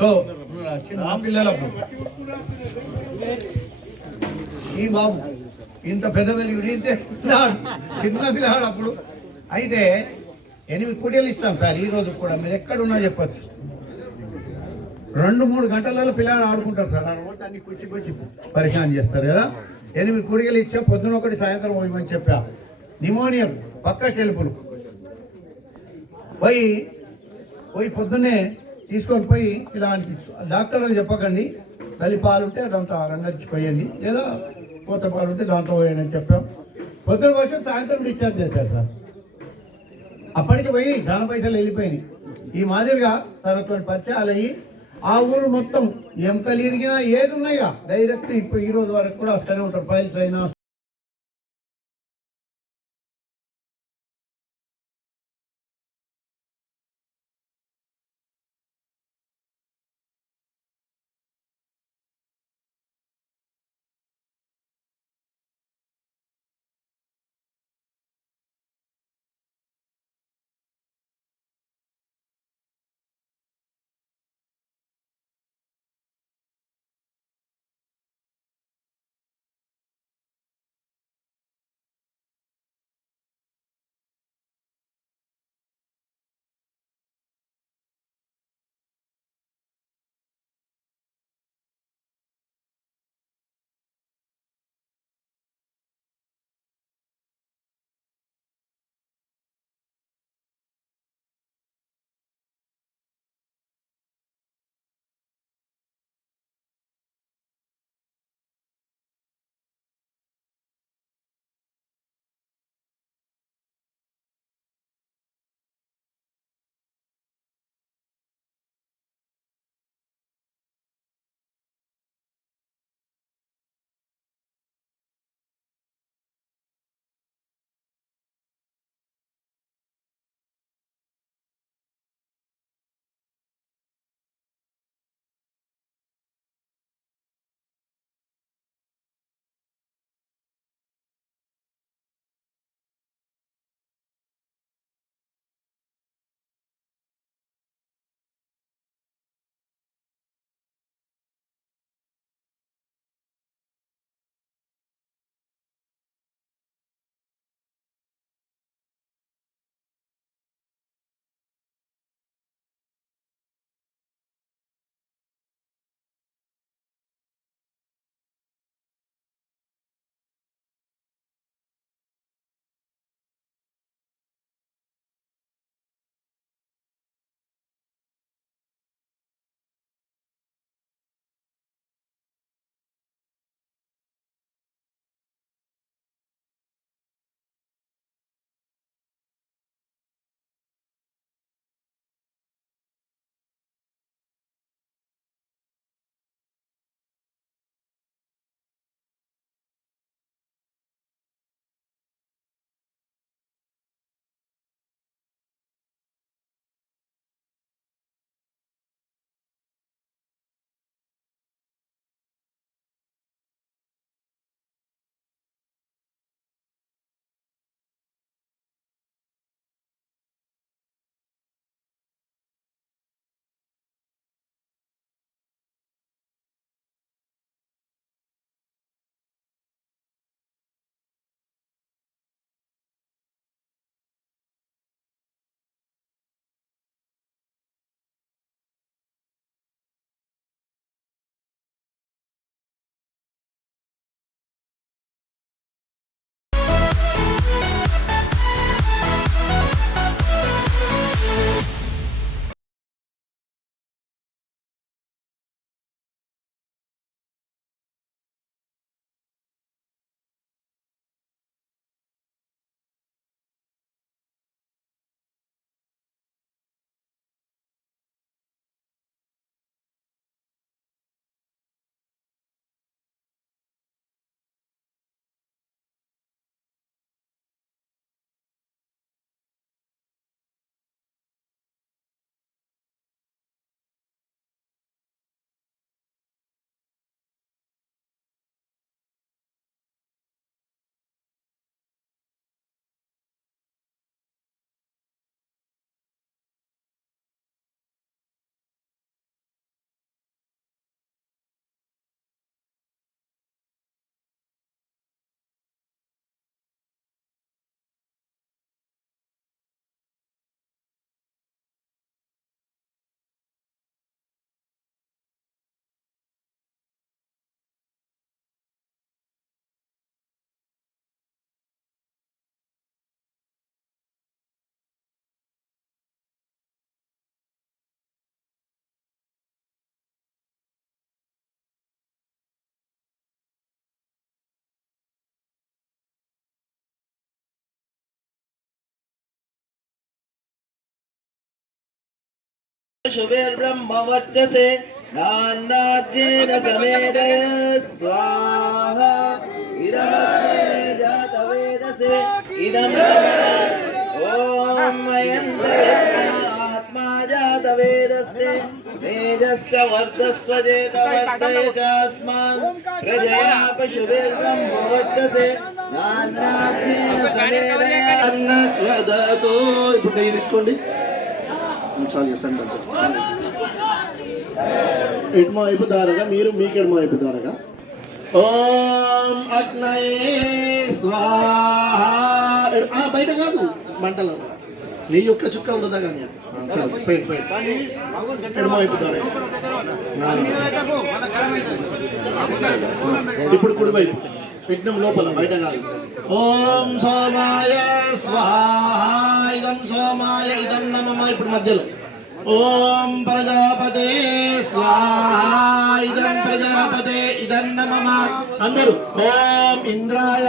So చిన్న పిల్లలకు ఈ బాబు ఇంత పెద్ద పెరిగి ఇంతే చిన్న పిల్లవాడు అప్పుడు అయితే 8 పూటలు ఇస్తాం సార్. ఈ రోజు కూడా మీరు ఎక్కడున్నా చెప్పచ్చు. 2-3 గంటలలో పిల్లలు ఆడుకుంటారు సార్. ఆ రోడ్డు అన్ని కూర్చి పరిశాన్ చేస్తారు కదా. 8 పూటలు ఇచ్చా, పొద్దున ఒకటి సాయంత్రం పోయమని చెప్పా. నిమోనియం పక్క షెల్పులు పోయి పొద్దున్నే తీసుకొని పోయి ఇలా డాక్టర్లకు చెప్పకండి, తల్లి పాలు ఉంటే దాంతో రంగచ్చి పోయండి, లేదా కోత పాలు ఉంటే దాంట్లో పోయండి అని చెప్పాం. పొద్దున కోసం సాయంత్రం డిశ్చార్జ్ చేశారు సార్. అప్పటికి పోయి చాలా పైసలు వెళ్ళిపోయినాయి. ఈ మాదిరిగా తనతో పరిచయాలు అయ్యి ఆ ఊరు మొత్తం ఎంకలు ఇరిగినా ఏది ఉన్నాయా డైరెక్ట్ ఇప్పుడు ఈ రోజు వరకు కూడా వస్తూనే ఉంటారు. ఫైల్స్ అయినా शुभिर्ब्रह्मवर्चसे नान्नाद्येन समेदय स्वाहा इदमग्ने जातवेदसे इदं ॐ आत्मा जातवेदस्ते तेजस्य वर्चस्व चेतवर्तय चास्मान् प्रजया पशुभिर्ब्रह्मवर्चसे नान्नाद्येन समेदय अन्नस्वदतो ఇప్పుడు ఇది తీసుకోండి చాలు ఎడమ వైపు దారగా మీరు మీకు ఎడమ వైపు దారగా ఓం అగ్నయే స్వాహా బయట కాదు మంటలో నీ యొక్క చుక్క ఉండదా కానీ చాలు ఎడమ వైపు దారగా ఇప్పుడు కుడి వైపు యజ్ఞం లోపల బయట కాదు ఓం సోమాయ స్వాహా ఇదం సోమాయ ఇదం నమః ఇప్పుడు మధ్యలో ఓం ప్రజాపతే స్వాహా ఇదం ప్రజాపతే ఇదం నమః అందరూ ఓం ఇంద్రాయ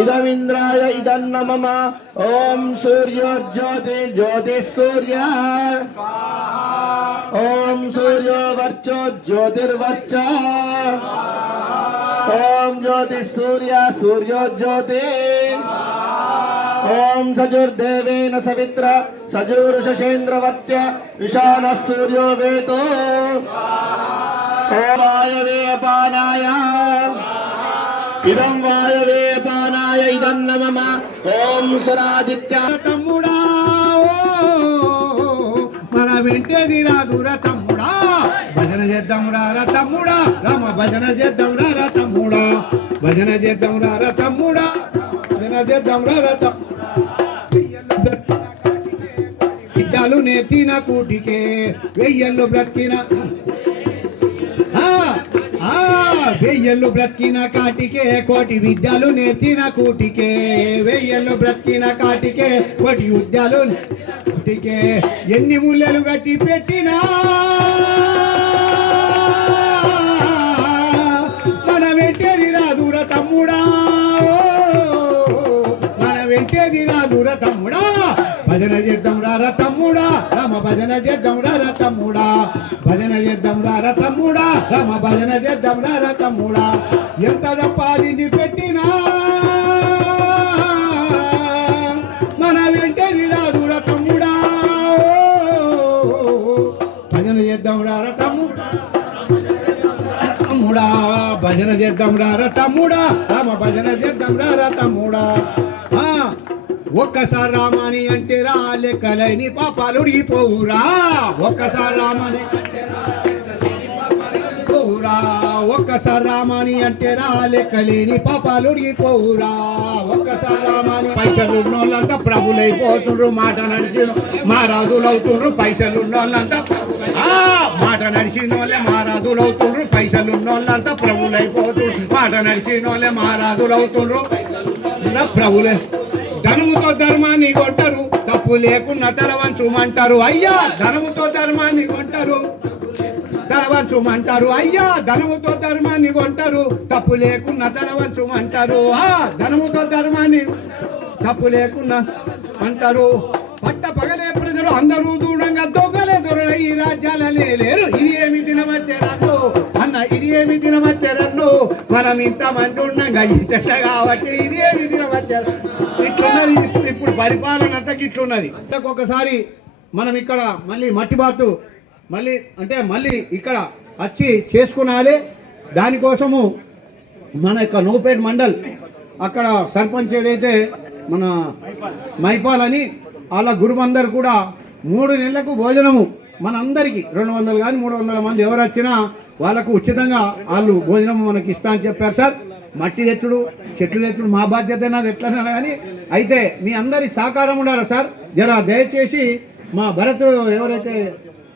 ఇదం ఇంద్రాయ ఇదం నమః ఓం సూర్యోజ్యోతి జ్యోతి సూర్య ఓం సూర్యో వర్చో జ్యోతిర్వర్చ ఓం జ్యోతి సూర్య సూర్యో జ్యోతి ఓం సజుర్దేవేన సవిత్ర సజూరుషేంద్రవత్య విశాన సూర్యో వేతో ఓం వాయవే అపానాయ ఇదం వాయవే అపానాయ ఇదం నమః ఓం సురాదిత్య తమ్ముడా మన వెంటేది రాదురా తమ్ముడా భజన చేద్దాం రా తమ్ముడా రామ భజన చేద్దాం రా తమ్ముడా భజన చేద్దాం రా తమ్ముడా భజన చేద్దాం రా విద్యలు నేర్చిన కూటికే వెయ్యళ్ళు బ్రతికిన వెయ్యళ్ళు బ్రతికిన కాటికే కోటి విద్యలు నేర్చిన కూటికే వెయ్యళ్ళు బ్రతికిన కాటికే కోటి విద్యలు కూటికే ఎన్ని ముళ్ళలు కట్టి పెట్టినా మన వెంటేది రాదుర తమ్ముడా మన వెంటేది రాదుర తమ్ముడా భజన చేద్దాం రా తమ్ముడా రామ భజన చేద్దాం రా తమ్ముడా భజన చేద్దాం రా తమ్ముడా రామ భజన చేద్దాం రా తమ్ముడా ఎంత సంపాదించి పెట్టినా మన వెంటేది రాదుర తమ్ముడా భజన చేద్దాం రా తమ్ముడా తమ్ముడా భజన చేద్దాం రా తమ్ముడా రామ భజన చేద్దాం రా తమ్ముడా ఒక్కసారి రామాని అంటే రా లెక్కలేని పాపాలుడిపోవురా ఒక్కసారి రామాని పోవురా ఒక్కసారి రామాని అంటే రా లెక్కలేని పాపాలుడిపోవురా ఒక్కసారి రామాని పైసలున్నోళ్ళంతా ప్రభులైపోతుండ్రు మాట నడిచిన మహారాజులవుతుండ్రు పైసలున్నోళ్ళంతా మాట నడిచిన వాళ్ళే మహారాజులవుతుండ్రు పైసలున్నోళ్ళంతా ప్రభులైపోతుండ్రు మాట నడిచిన వాళ్ళే మహారాజులవుతుండ్రు ప్రభులే ధనముతో ధర్మాన్ని కొంటారు తప్పు లేకున్నా తలవంచుమంటారు అయ్యా ధనముతో ధర్మాన్ని కొంటారు తలవంచుమంటారు అయ్యా ధనముతో ధర్మాన్ని కొంటారు తప్పు లేకున్నా తలవంచుమంటారు ధనముతో ధర్మాన్ని తప్పు లేకున్నా అంటారు పట్ట పగలే ప్రజలు అందరూ దూరంగా దొంగలే దొరల ఈ రాజ్యాలనే లేరు ఇది ఏమి తినవచ్చారన్ను అన్న ఇది ఏమి తినవచ్చారన్ను మనం ఇంతమంది ఉండగా ఇంత కాబట్టి ఇది ఏమి తినవచ్చారు ఇట్లున్నది ఇప్పుడు పరిపాలన అంతా ఇట్లున్నది ఒకసారి మనం ఇక్కడ మళ్ళీ మట్టి బాతు మళ్ళీ ఇక్కడ వచ్చి చేసుకునాలి దానికోసము మన యొక్క నోపేట్ మండల్ అక్కడ సర్పంచ్ ఏదైతే మన మైపాల్ అని వాళ్ళ గురువందరు కూడా 3 నెలలకు భోజనము మనందరికీ 200 కానీ 300 మంది ఎవరు వచ్చినా వాళ్ళకు ఉచితంగా వాళ్ళు భోజనం మనకి ఇస్తా అని చెప్పారు సార్. మట్టి తెచ్చుడు చెట్లు తెచ్చుడు మా బాధ్యత నాది ఎట్లన్నా కానీ అయితే మీ అందరి సహకారం ఉండాలి సార్. జర దయచేసి మా భరత్ ఎవరైతే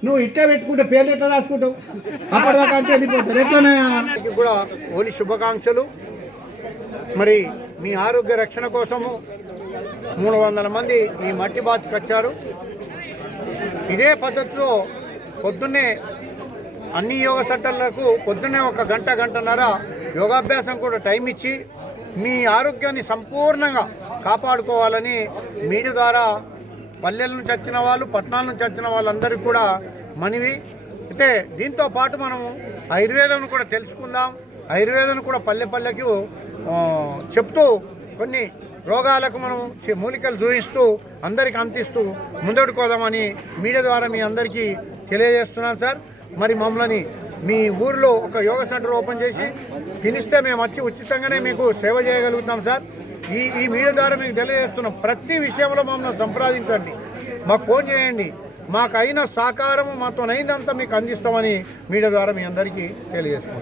నువ్వు ఇట్లా పెట్టుకుంటే పేర్లు ఎట్లా రాసుకుంటావు అప్పటిదాకా అంతే వెళ్ళిపోతారు ఎట్లనే కూడా హోలీ శుభాకాంక్షలు. మరి మీ ఆరోగ్య రక్షణ కోసము 300 మంది ఈ మట్టి బాత్కి వచ్చారు. ఇదే పద్ధతిలో పొద్దున్నే అన్ని యోగ సెంటర్లకు పొద్దున్నే 1 గంట గంటన్నర యోగాభ్యాసం కూడా టైం ఇచ్చి మీ ఆరోగ్యాన్ని సంపూర్ణంగా కాపాడుకోవాలని మీడియా ద్వారా పల్లెల నుంచి వచ్చిన వాళ్ళు, పట్టణాల నుంచి వచ్చిన వాళ్ళందరికీ కూడా మనవి. అయితే దీంతో పాటు మనము ఆయుర్వేదం కూడా తెలుసుకుందాం. ఆయుర్వేదం కూడా పల్లె పల్లెకి చెప్తూ కొన్ని రోగాలకు మనం మూలికలు చూపిస్తూ అందరికి అందిస్తూ ముందడుకోదామని మీడియా ద్వారా మీ అందరికీ తెలియజేస్తున్నాను సార్. మరి మమ్మల్ని మీ ఊరిలో ఒక యోగా సెంటర్ ఓపెన్ చేసి పిలిస్తే మేము వచ్చి ఉచితంగానే మీకు సేవ చేయగలుగుతాం సార్. ఈ మీడియా ద్వారా మీకు తెలియజేస్తున్నాం. ప్రతి విషయంలో మమ్మల్ని సంప్రదించండి, మాకు ఫోన్ చేయండి. మాకు అయిన సహకారము మాతో అయినంత మీకు అందిస్తామని మీడియా ద్వారా మీ అందరికీ తెలియజేస్తున్నాం.